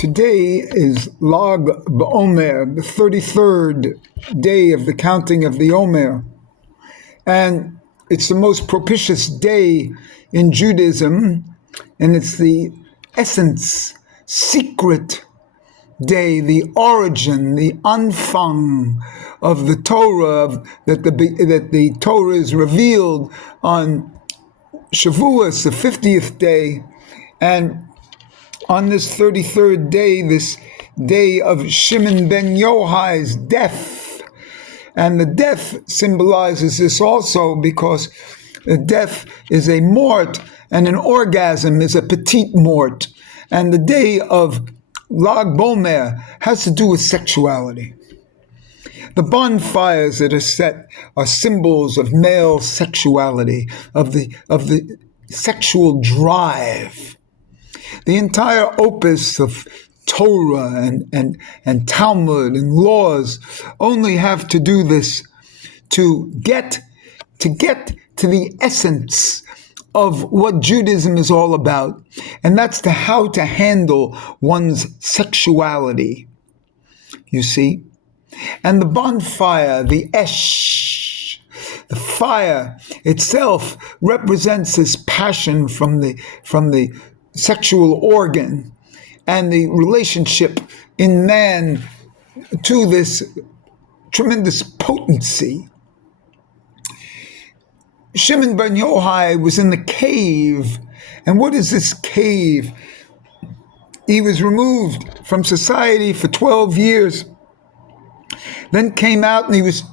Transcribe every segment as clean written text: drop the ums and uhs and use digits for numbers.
Today is Lag BaOmer, the 33rd day of the counting of the Omer. And it's the most propitious day in Judaism, and it's the essence, secret day, the origin, the Anfang of the Torah, that the Torah is revealed on Shavuos, the 50th day, and on this 33rd day, this day of Shimon ben Yochai's death. And the death symbolizes this also because the death is a mort and an orgasm is a petite mort. And the day of Lag BaOmer has to do with sexuality. The bonfires that are set are symbols of male sexuality, of the sexual drive. The entire opus of Torah and Talmud and laws only have to do this to get to the essence of what Judaism is all about, and that's how to handle one's sexuality, you see. And the bonfire, the esh, the fire itself represents this passion from the sexual organ and the relationship in man to this tremendous potency. Shimon ben Yochai was in the cave. And what is this cave? He was removed from society for 12 years, then came out and his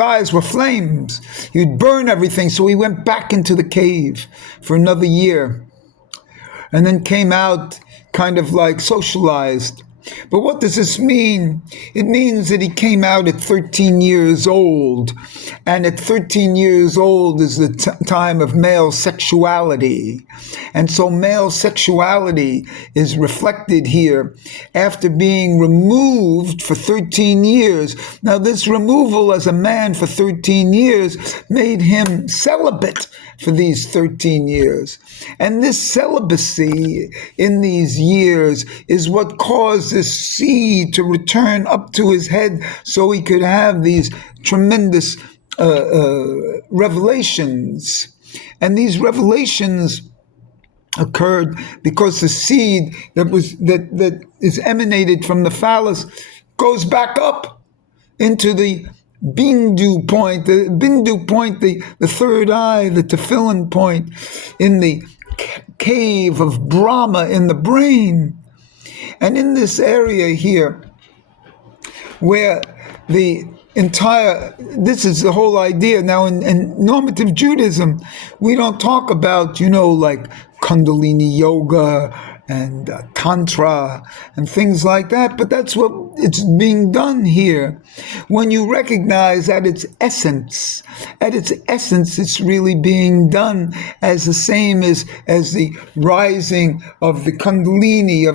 eyes were flames. He would burn everything, so he went back into the cave for another year. And then came out kind of like socialized. But what does this mean? It means that he came out at 13 years old. And at 13 years old is the time of male sexuality. And so male sexuality is reflected here after being removed for 13 years. Now, this removal as a man for 13 years made him celibate for these 13 years. And this celibacy in these years is what caused this seed to return up to his head so he could have these tremendous revelations. And these revelations occurred because the seed that is emanated from the phallus goes back up into the Bindu point, the third eye, the tefillin point, in the cave of Brahma in the brain. And in this area here, where this is the whole idea. Now, in normative Judaism, we don't talk about, like Kundalini yoga and Tantra and things like that, but that's what it's being done here. When you recognize at its essence, it's really being done as the same as the rising of the Kundalini,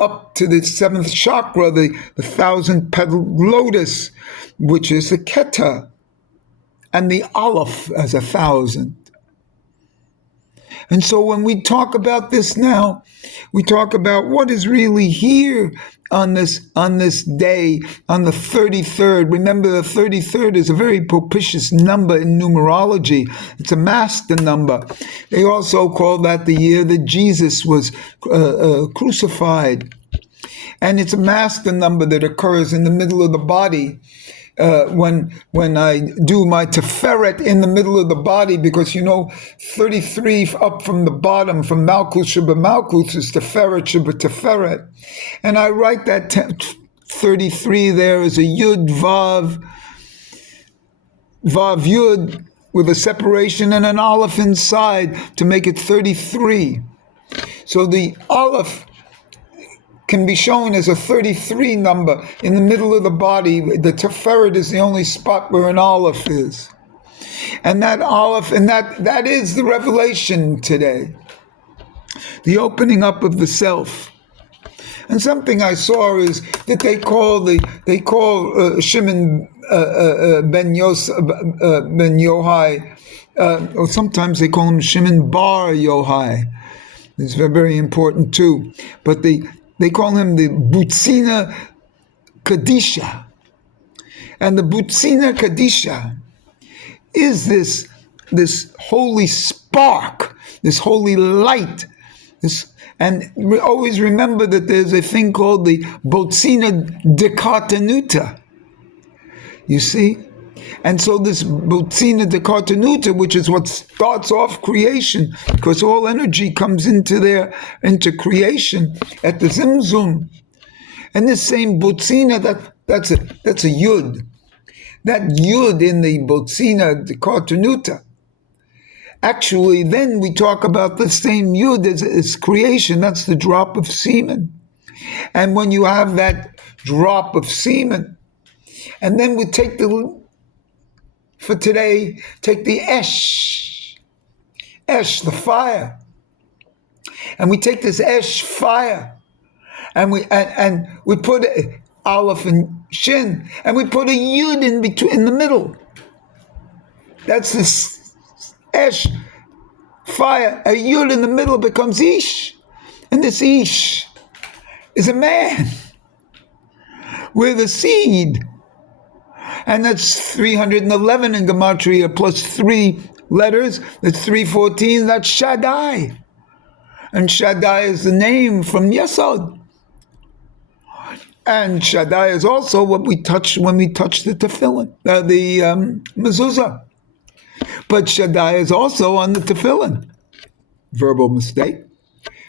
up to the seventh chakra, the 1,000-petaled lotus, which is the Keta, and the Aleph as 1,000. And so when we talk about this now, we talk about what is really here on this day, on the 33rd. Remember, the 33rd is a very propitious number in numerology. It's a master number. They also call that the year that Jesus was crucified. And it's a master number that occurs in the middle of the body. When I do my teferet in the middle of the body, because 33 up from the bottom, from Malkuth Sheba Malkuth, is teferet Sheba Teferet, and I write that 33 there as a Yud Vav Yud with a separation and an Aleph inside to make it 33. So the Aleph can be shown as a 33 number in the middle of the body. The Teferet is the only spot where an Aleph is. And that Aleph, and that is the revelation today. The opening up of the self. And something I saw is that they call Shimon ben Yochai, or sometimes they call him Shimon bar Yochai. It's very, very important too. But they call him the Butsina Kadisha. And the Butsina Kadisha is this holy spark, this holy light. And always remember that there's a thing called the Botsina Decartenuta. You see? And so this Botsina Decartenuta, which is what starts off creation, because all energy comes into creation at the Zimzum. And this same Botsina, that's a Yud. That Yud in the Botsina Decartenuta. Actually, then we talk about the same Yud as creation. That's the drop of semen. And when you have that drop of semen, and then we take for today, take the Esh, the fire. And we take this Esh fire, and we put Aleph and Shin, and we put a Yud in the middle. That's this Esh fire. A Yud in the middle becomes Ish. And this Ish is a man with a seed. And that's 311 in Gematria plus 3 letters. That's 314. That's Shaddai. And Shaddai is the name from Yesod. And Shaddai is also what we touch when we touch the tefillin, the mezuzah. But Shaddai is also on the tefillin. Verbal mistake.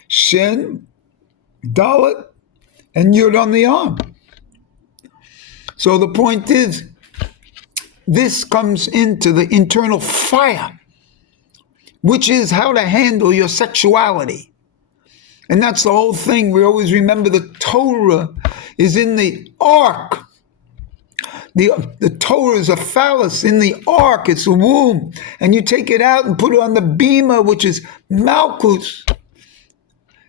Shin, Dalet, and Yud on the arm. So the point is, this comes into the internal fire, which is how to handle your sexuality. And that's the whole thing. We always remember the Torah is in the ark. The Torah is a phallus in the ark. It's a womb. And you take it out and put it on the bima, which is Malchus.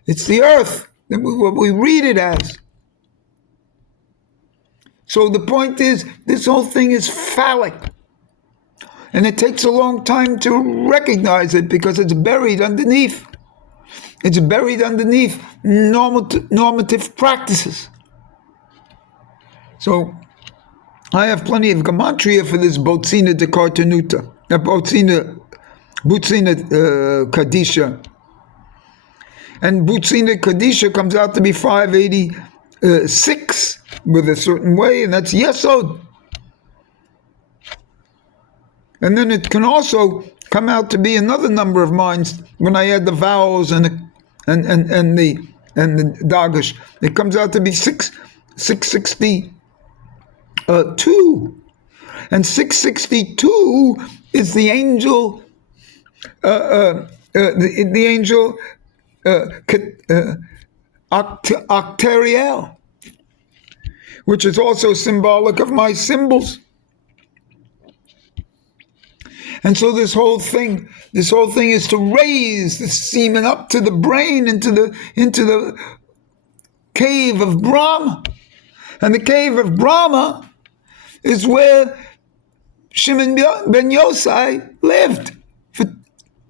It's the earth, what we read it as. So the point is, this whole thing is phallic. And it takes a long time to recognize it because it's buried underneath. It's buried underneath normative practices. So I have plenty of gematria for this Botsina Decartenuta, Botsina Kadisha. And Butsina Kadisha comes out to be 586 with a certain way, and that's Yesod. And then it can also come out to be another number of minds when I add the vowels and the Dagesh. It comes out to be 662. And 662 is the angel, the angel Octariel, which is also symbolic of my symbols. And so this whole thing is to raise the semen up to the brain, into the cave of Brahma. And the cave of Brahma is where Shimon ben Yosai lived for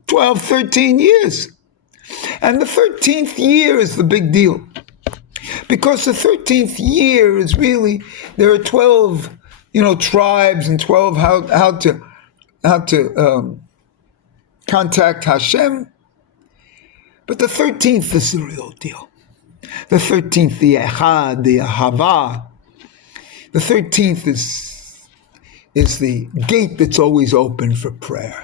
12, 13 years. And the 13th year is the big deal. Because the 13th year is really, there are 12, tribes and 12 how to contact Hashem. But the 13th is the real deal. The 13th, the Echad, the Ahava. The 13th is the gate that's always open for prayer.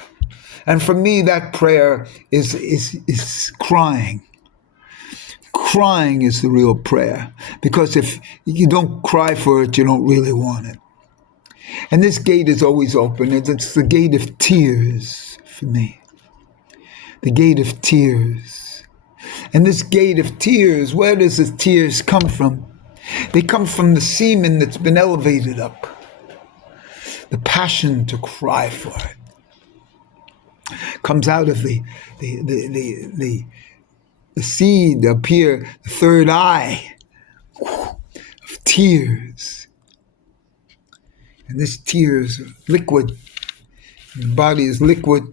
And for me, that prayer is crying. Crying is the real prayer. Because if you don't cry for it, you don't really want it. And this gate is always open. It's the gate of tears for me. The gate of tears. And this gate of tears, where does the tears come from? They come from the semen that's been elevated up. The passion to cry for it comes out of the seed up here, the third eye, of tears. And this tears are liquid. The body is liquid.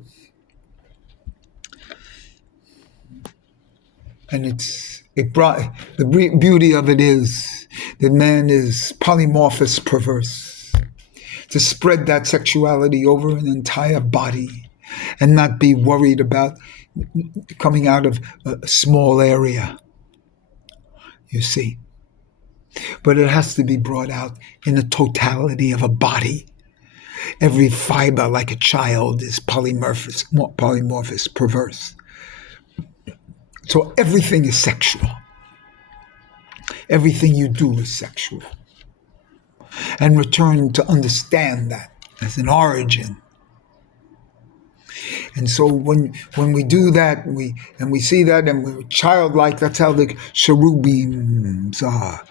And it brought the beauty of it is that man is polymorphous, perverse, to spread that sexuality over an entire body and not be worried about coming out of a small area, you see. But it has to be brought out in the totality of a body. Every fiber, like a child, is polymorphous, perverse. So everything is sexual. Everything you do is sexual. And return to understand that as an origin. And so when we do that, we see that, and we're childlike, that's how the cherubims are.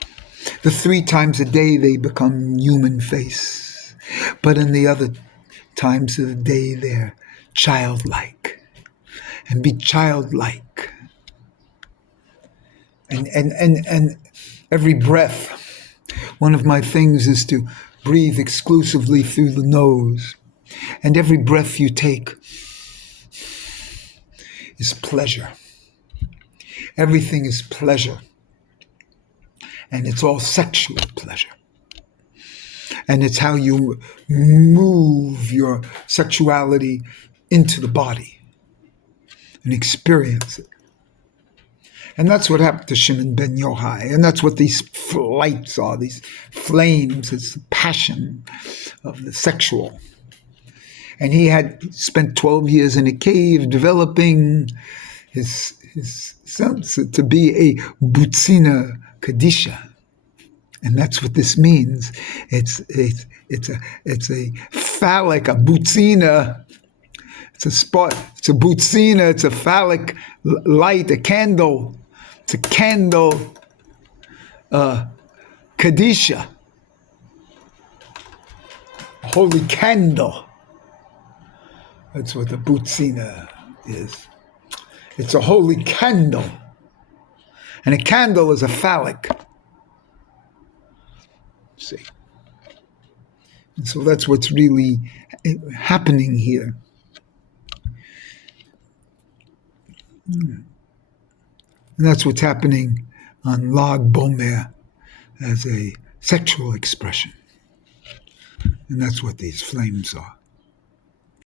The 3 times a day they become human face. But in the other times of the day, they're childlike. And be childlike. And every breath, one of my things is to breathe exclusively through the nose. And every breath you take is pleasure. Everything is pleasure. And it's all sexual pleasure. And it's how you move your sexuality into the body and experience it. And that's what happened to Shimon ben Yochai. And that's what these flights are, these flames. It's the passion of the sexual. And he had spent 12 years in a cave developing his sense to be a butzina kadisha. And that's what this means. It's a phallic, a butzina. It's a spot. It's a butzina. It's a phallic light, a candle. It's a candle, kadisha, a holy candle. That's what the butzina is. It's a holy candle. And a candle is a phallic. See? And so that's what's really happening here. And that's what's happening on Lag BaOmer as a sexual expression. And that's what these flames are.